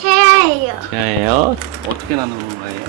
채아예요. 제아예요. 어떻게 나누는 거예요?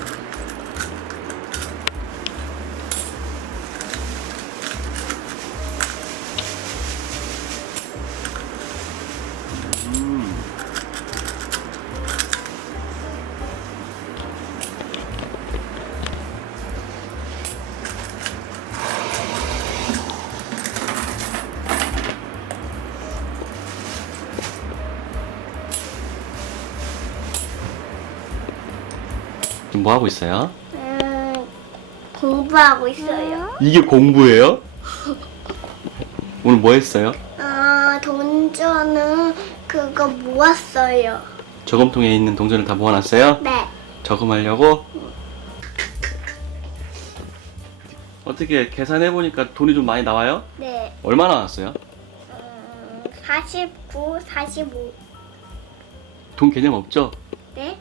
지금 뭐 하고 있어요? 음, 공부하고 있어요. 이게 공부예요? 오늘 뭐 했어요? 어, 동전은 그거 모았어요. 저금통에 있는 동전을 다 모아놨어요? 네. 저금하려고? 어떻게 계산해 보니까 돈이 좀 많이 나와요? 네. 얼마나 나왔어요? 음, 49, 45. 돈 개념 없죠? 네?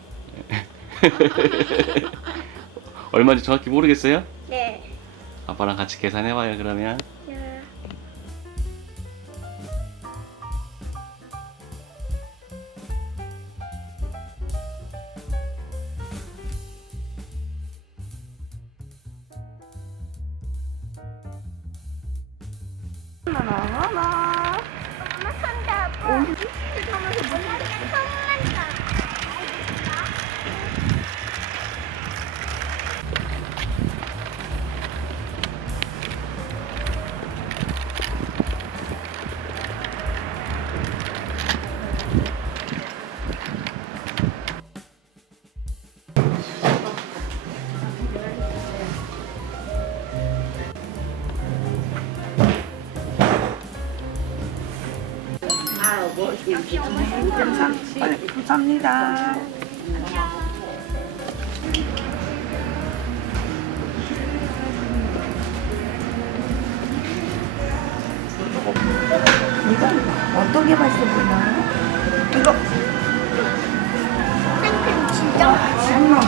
얼마인지 정확히 모르겠어요? 네. 아빠랑 같이 계산해봐요 그러면 음, 감사합니다. 이거 어떻게 맛있어 보이나? 이거 진짜 정말